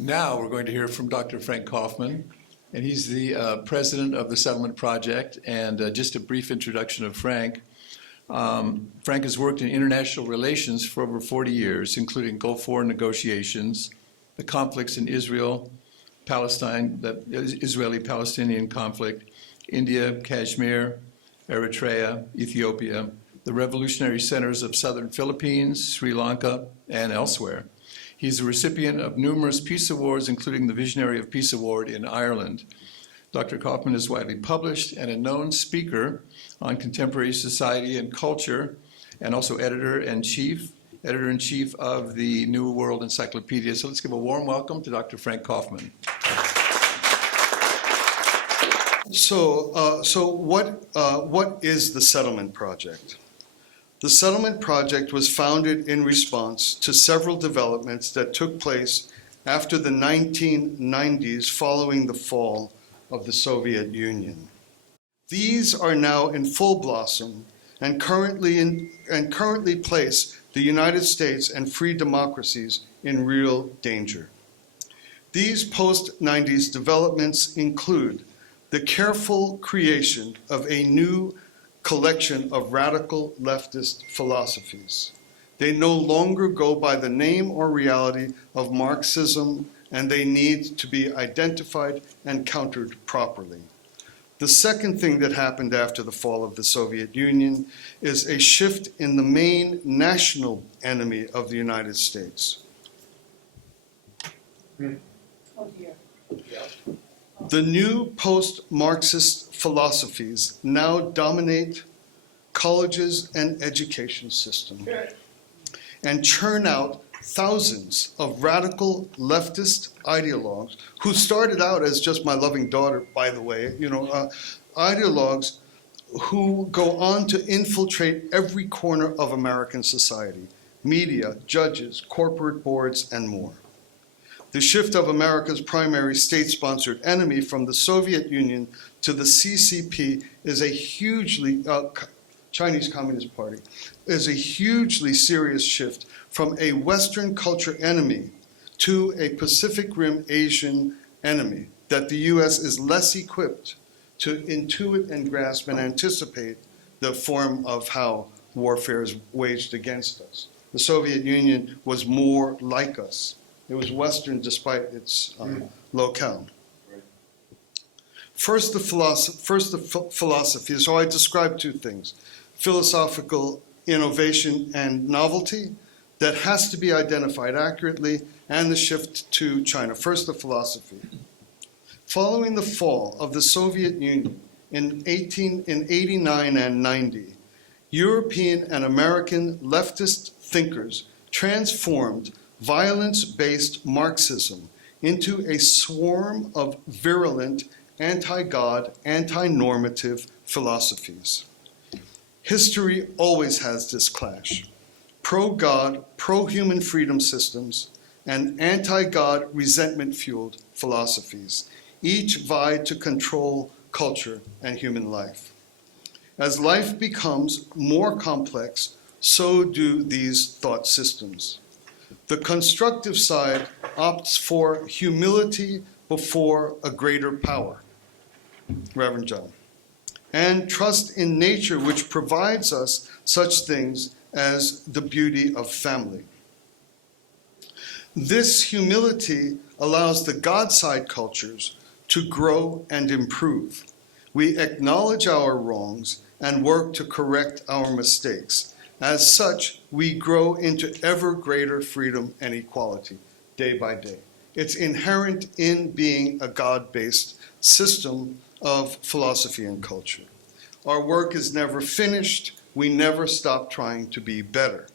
Now we're going to hear from Dr. Frank Kaufmann, and he's the president of the Settlement Project. And just a brief introduction of Frank. Frank has worked in international relations for over 40 years, including Gulf War negotiations, the conflicts in Israel, Palestine, the Israeli-Palestinian conflict, India, Kashmir, Eritrea, Ethiopia, the revolutionary centers of southern Philippines, Sri Lanka, and elsewhere. He's a recipient of numerous peace awards, including the Visionary of Peace Award in Ireland. Dr. Kaufmann is widely published and a known speaker on contemporary society and culture, and also editor-in-chief of the New World Encyclopedia. So let's give a warm welcome to Dr. Frank Kaufmann. So what is the Settlement Project? The Settlement Project was founded in response to several developments that took place after the 1990s following the fall of the Soviet Union. These are now in full blossom and currently place the United States and free democracies in real danger. These post-90s developments include the careful creation of a new collection of radical leftist philosophies. They no longer go by the name or reality of Marxism, and they need to be identified and countered properly. The second thing that happened after the fall of the Soviet Union is a shift in the main national enemy of the United States. The new post-Marxist philosophies now dominate colleges and education systems and churn out thousands of radical leftist ideologues who started out as just my loving daughter, by the way, ideologues who go on to infiltrate every corner of American society, media, judges, corporate boards, and more. The shift of America's primary state-sponsored enemy from the Soviet Union to the CCP is a hugely, Chinese Communist Party, is a hugely serious shift from a Western culture enemy to a Pacific Rim Asian enemy that the US is less equipped to intuit and grasp and anticipate the form of how warfare is waged against us. The Soviet Union was more like us. It was Western despite its locale. First, the philosophy. So I described two things: philosophical innovation and novelty that has to be identified accurately, and the shift to China. First, the philosophy. Following the fall of the Soviet Union in 89 and 90, European and American leftist thinkers transformed violence-based Marxism into a swarm of virulent anti-God, anti-normative philosophies. History always has this clash: pro-God, pro-human freedom systems, and anti-God, resentment-fueled philosophies. Each vied to control culture and human life. As life becomes more complex, so do these thought systems. The constructive side opts for humility before a greater power, Reverend John, and trust in nature, which provides us such things as the beauty of family. This humility allows the God-side cultures to grow and improve. We acknowledge our wrongs and work to correct our mistakes. As such, we grow into ever greater freedom and equality day by day. It's inherent in being a God-based system of philosophy and culture. Our work is never finished. We never stop trying to be better.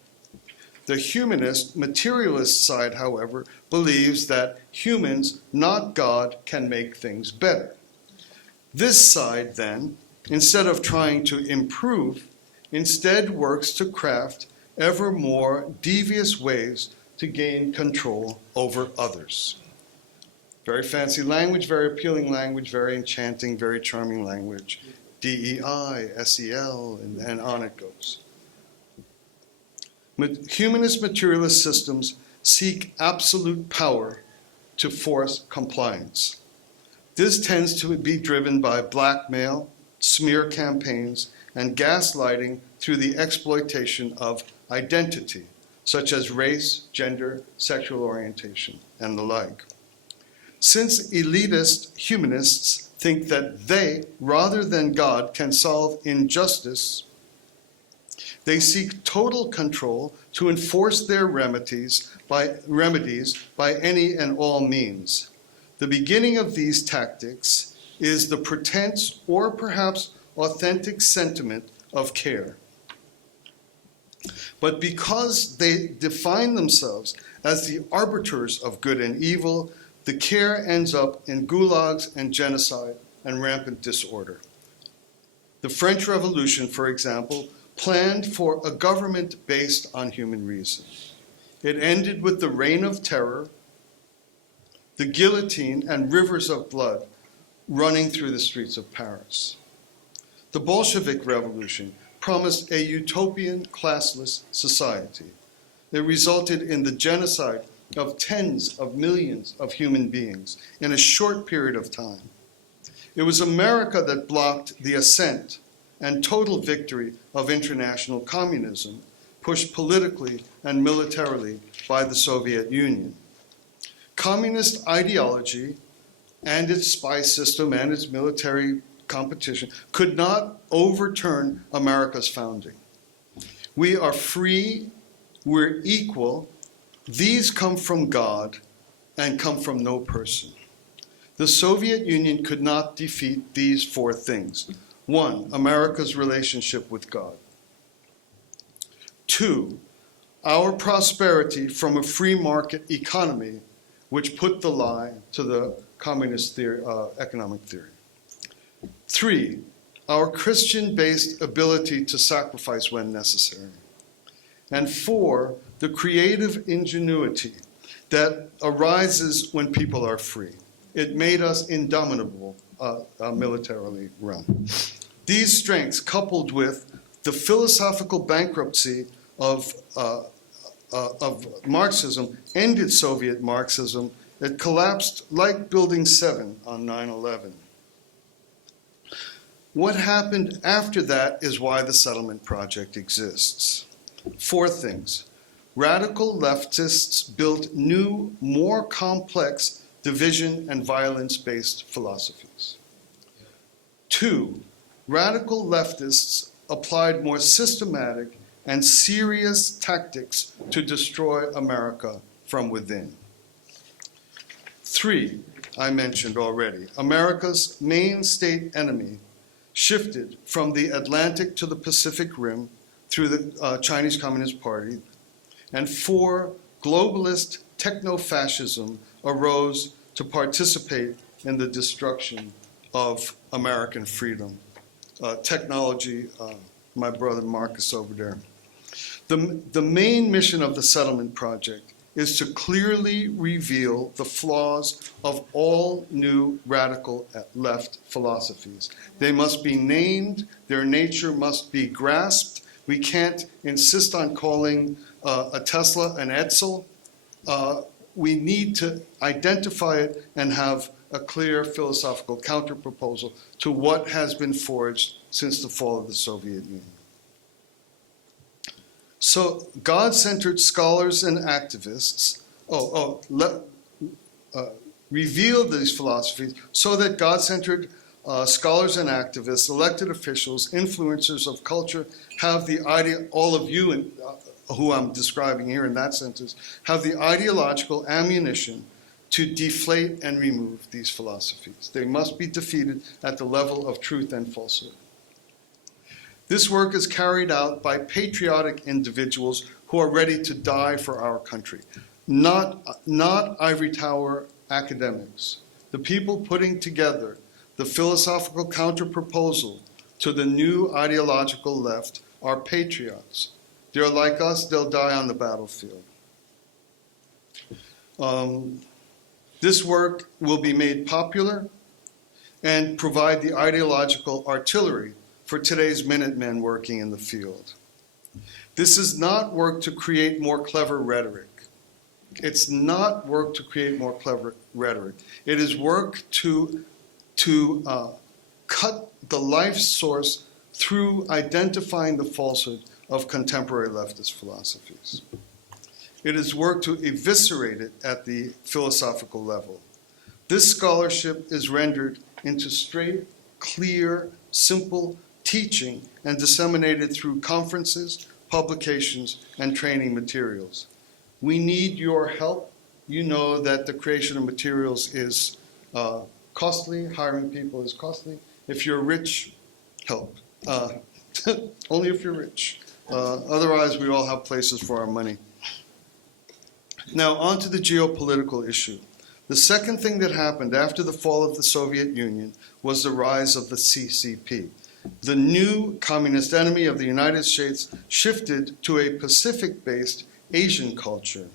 The humanist, materialist side, however, believes that humans, not God, can make things better. This side, then, instead of trying to improve, instead works to craft ever more devious ways to gain control over others. Very fancy language, very appealing language, very enchanting, very charming language. DEI, SEL, and on it goes. Humanist materialist systems seek absolute power to force compliance. This tends to be driven by blackmail, smear campaigns, and gaslighting through the exploitation of identity, such as race, gender, sexual orientation, and the like. Since elitist humanists think that they, rather than God, can solve injustice, they seek total control to enforce their remedies by any and all means. The beginning of these tactics is the pretense or perhaps authentic sentiment of care. But because they define themselves as the arbiters of good and evil, the care ends up in gulags and genocide and rampant disorder. The French Revolution, for example, planned for a government based on human reason. It ended with the Reign of Terror, the guillotine, and rivers of blood running through the streets of Paris. The Bolshevik Revolution promised a utopian, classless society. It resulted in the genocide of tens of millions of human beings in a short period of time. It was America that blocked the ascent and total victory of international communism, pushed politically and militarily by the Soviet Union. Communist ideology and its spy system and its military competition could not overturn America's founding. We are free, we're equal. These come from God and come from no person. The Soviet Union could not defeat these four things. 1, America's relationship with God. 2, our prosperity from a free market economy, which put the lie to the communist economic theory. 3, our Christian-based ability to sacrifice when necessary. And 4, the creative ingenuity that arises when people are free. It made us indomitable, militarily run. These strengths, coupled with the philosophical bankruptcy of Marxism, ended Soviet Marxism. It collapsed like Building 7 on 9/11. What happened after that is why the settlement project exists. 4 things. Radical leftists built new, more complex division and violence-based philosophies. 2, radical leftists applied more systematic and serious tactics to destroy America from within. 3, I mentioned already, America's main state enemy shifted from the Atlantic to the Pacific Rim through the Chinese Communist Party. And 4, globalist techno-fascism arose to participate in the destruction of American freedom. Technology, my brother Marcus over there. The main mission of the settlement project is to clearly reveal the flaws of all new radical left philosophies. They must be named, their nature must be grasped. We can't insist on calling a Tesla an Edsel. We need to identify it and have a clear philosophical counterproposal to what has been forged since the fall of the Soviet Union. So God-centered scholars and activists reveal these philosophies so that God-centered scholars and activists, elected officials, influencers of culture have the idea, all of you who I'm describing here in that sentence, have the ideological ammunition to deflate and remove these philosophies. They must be defeated at the level of truth and falsehood. This work is carried out by patriotic individuals who are ready to die for our country, not ivory tower academics. The people putting together the philosophical counterproposal to the new ideological left are patriots. They're like us, they'll die on the battlefield. This work will be made popular and provide the ideological artillery for today's Minutemen working in the field. This is not work to create more clever rhetoric. It's not work to create more clever rhetoric. It is work to cut the life source through identifying the falsehood of contemporary leftist philosophies. It is work to eviscerate it at the philosophical level. This scholarship is rendered into straight, clear, simple teaching and disseminated through conferences, publications, and training materials. We need your help. You know that the creation of materials is costly, hiring people is costly. If you're rich, help. Only if you're rich. Otherwise, we all have places for our money. Now, on to the geopolitical issue. The second thing that happened after the fall of the Soviet Union was the rise of the CCP. The new communist enemy of the United States shifted to a Pacific-based Asian culture.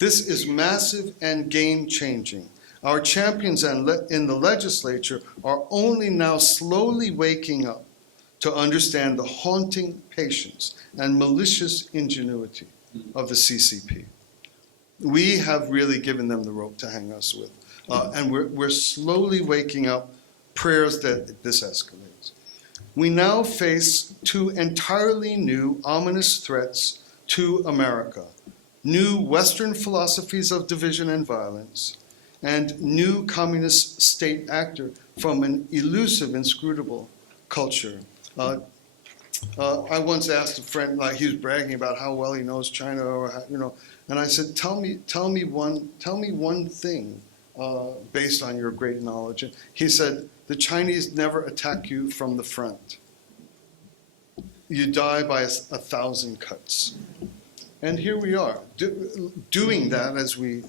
This is massive and game-changing. Our champions in the legislature are only now slowly waking up to understand the haunting patience and malicious ingenuity of the CCP. We have really given them the rope to hang us with. And we're slowly waking up, prayers that this escalates. We now face two entirely new ominous threats to America: new Western philosophies of division and violence, and new communist state actor from an elusive, inscrutable culture. I once asked a friend, like he was bragging about how well he knows China, or and I said, tell me one thing based on your great knowledge. And he said, the Chinese never attack you from the front. You die by 1,000 cuts. And here we are, doing that as we,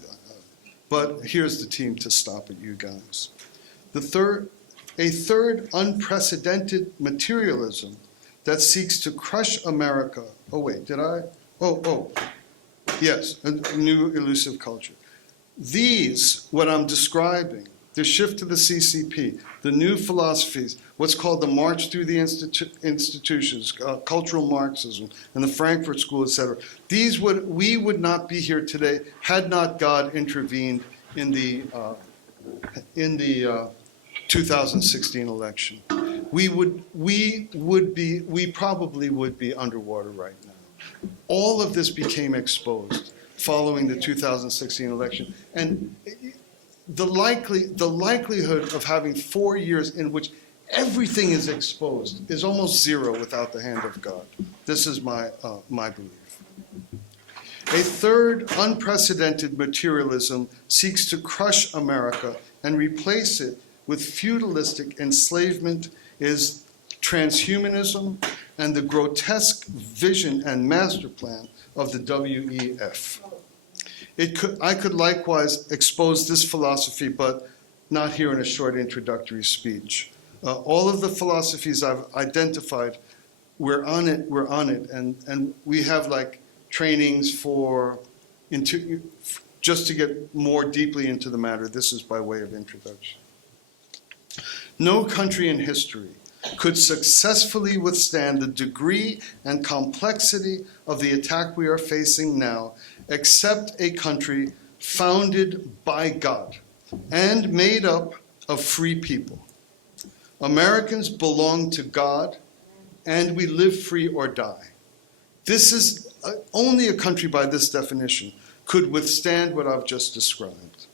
but here's the team to stop it, you guys. A third unprecedented materialism that seeks to crush America. Oh wait, did I? Yes, a new elusive culture. These, what I'm describing, the shift to the CCP, the new philosophies, what's called the march through the institutions, cultural Marxism, and the Frankfurt School, etc. We would not be here today had not God intervened in the 2016 election. We probably would be underwater right now. All of this became exposed following the 2016 election, and the likelihood of having 4 years in which everything is exposed is almost zero without the hand of God. This is my belief. A third unprecedented materialism seeks to crush America and replace it with feudalistic enslavement is transhumanism and the grotesque vision and master plan of the WEF. I could likewise expose this philosophy, but not here in a short introductory speech. All of the philosophies I've identified, we're on it, and we have like trainings just to get more deeply into the matter. This is by way of introduction. No country in history could successfully withstand the degree and complexity of the attack we are facing now, except a country founded by God and made up of free people. Americans belong to God, and we live free or die. This is only a country by this definition could withstand what I've just described.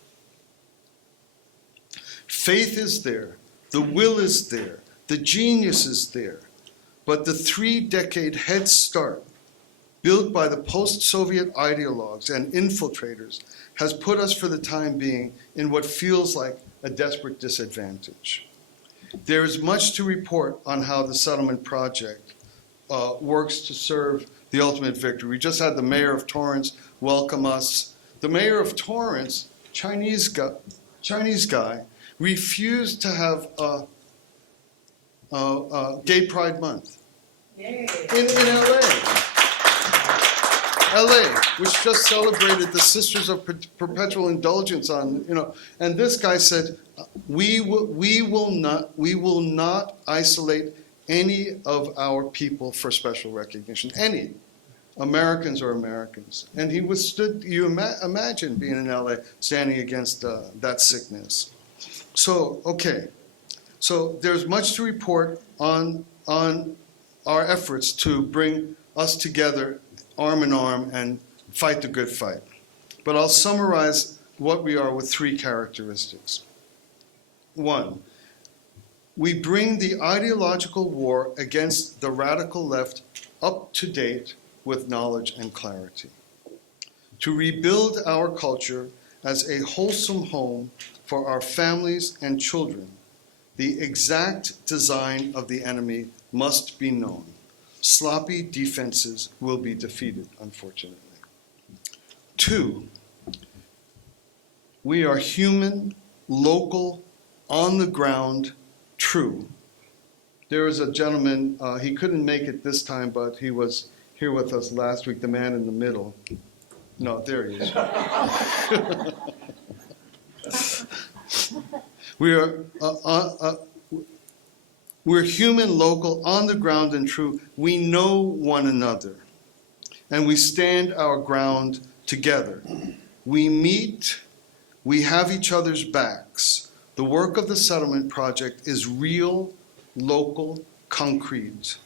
Faith is there, the will is there, the genius is there, but the 3-decade head start built by the post-Soviet ideologues and infiltrators has put us for the time being in what feels like a desperate disadvantage. There is much to report on how the settlement project works to serve the ultimate victory. We just had the mayor of Torrance welcome us. The mayor of Torrance, Chinese guy, refused to have Gay Pride Month in LA. LA, which just celebrated the Sisters of Perpetual Indulgence on, and this guy said, we will not isolate any of our people for special recognition, any. Americans are Americans. And he withstood, imagine being in LA, standing against that sickness. So, okay. So there's much to report on our efforts to bring us together arm in arm and fight the good fight. But I'll summarize what we are with 3 characteristics. 1, we bring the ideological war against the radical left up to date with knowledge and clarity. To rebuild our culture as a wholesome home for our families and children, the exact design of the enemy must be known. Sloppy defenses will be defeated, unfortunately. 2, we are human, local, on the ground, true. There was a gentleman, he couldn't make it this time, but he was here with us last week, the man in the middle. No, there he is. We're human, local, on the ground, and true. We know one another, and we stand our ground together. We meet, we have each other's backs. The work of the Settlement Project is real, local, concrete.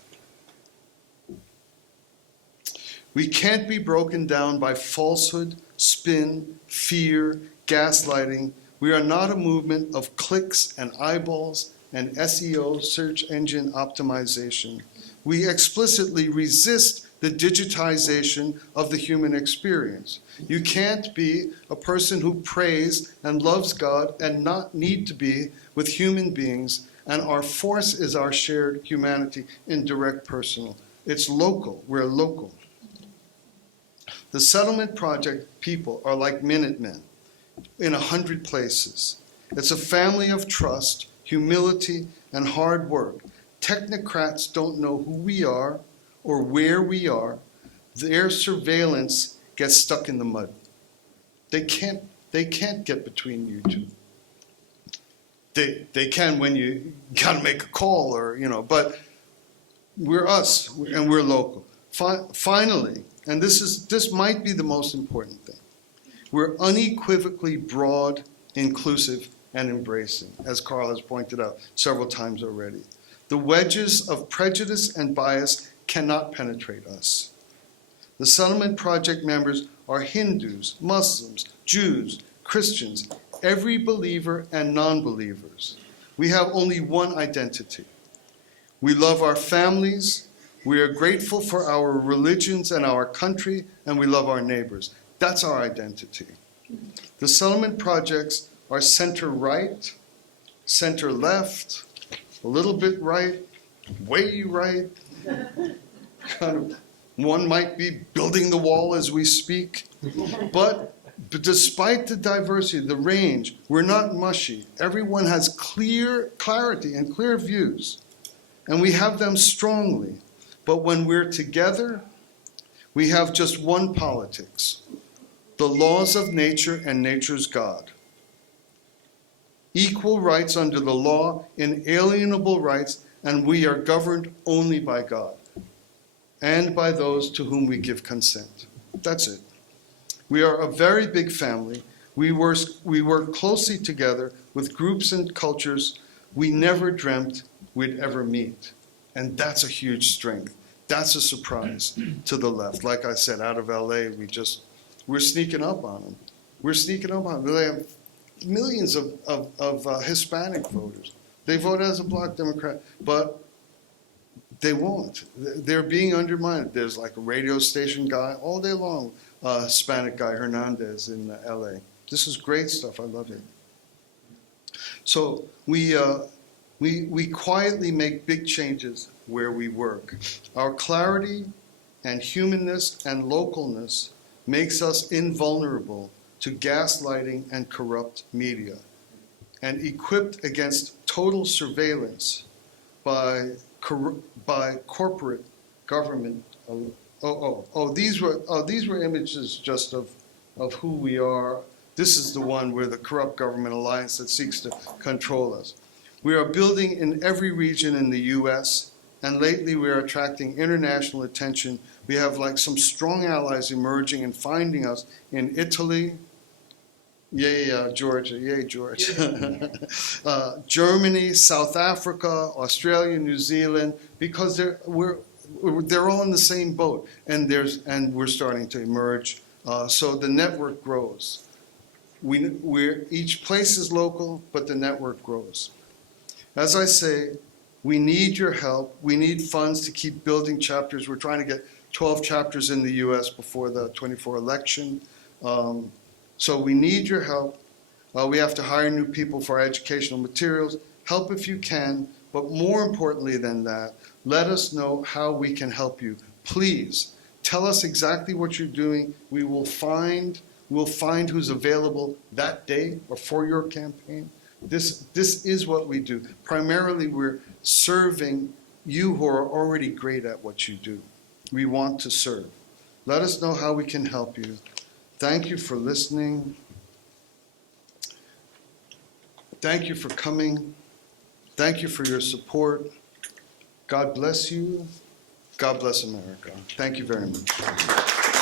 We can't be broken down by falsehood, spin, fear, gaslighting. We are not a movement of clicks and eyeballs and SEO, search engine optimization. We explicitly resist the digitization of the human experience. You can't be a person who prays and loves God and not need to be with human beings, and our force is our shared humanity in direct personal. It's local, we're local. The Settlement Project people are like Minutemen in 100 places. It's a family of trust, humility, and hard work. Technocrats don't know who we are or where we are. Their surveillance gets stuck in the mud. They can't get between you two. They can when you gotta make a call or, but we're us and we're local. Finally, and this might be the most important thing, we're unequivocally broad, inclusive, and embracing, as Carl has pointed out several times already. The wedges of prejudice and bias cannot penetrate us. The Settlement Project members are Hindus, Muslims, Jews, Christians, every believer and non-believers. We have only one identity. We love our families, we are grateful for our religions and our country, and we love our neighbors. That's our identity. The Settlement Projects are center-right, center-left, a little bit right, way right. Kind of, one might be building the wall as we speak. But despite the diversity, the range, we're not mushy. Everyone has clarity and clear views, and we have them strongly. But when we're together, we have just one politics: the laws of nature and nature's God. Equal rights under the law, inalienable rights, and we are governed only by God and by those to whom we give consent. That's it. We are a very big family. We work closely together with groups and cultures we never dreamt we'd ever meet. And that's a huge strength. That's a surprise to the left. Like I said, out of LA, we're sneaking up on them. We're sneaking up on them. They have millions of Hispanic voters. They vote as a bloc Democrat, but they won't. They're being undermined. There's like a radio station guy all day long, Hispanic guy, Hernandez in LA. This is great stuff. I love it. So we quietly make big changes where we work. Our clarity and humanness and localness makes us invulnerable to gaslighting and corrupt media, and equipped against total surveillance by corporate government. These were images just of who we are. This is the one where the corrupt government alliance that seeks to control us. We are building in every region in the US, and lately we are attracting international attention We have like some strong allies emerging and finding us in Italy. Yay, Georgia. Yay, George. Germany, South Africa, Australia, New Zealand, because they're all in the same boat, and we're starting to emerge. So the network grows. Each place is local, but the network grows. As I say, we need your help. We need funds to keep building chapters. We're trying to get 12 chapters in the U.S. before the 24 election. So we need your help. We have to hire new people for our educational materials. Help if you can, but more importantly than that, let us know how we can help you. Please tell us exactly what you're doing. We'll find who's available that day or for your campaign. This is what we do. Primarily, we're serving you who are already great at what you do. We want to serve. Let us know how we can help you. Thank you for listening. Thank you for coming. Thank you for your support. God bless you. God bless America. Thank you very much.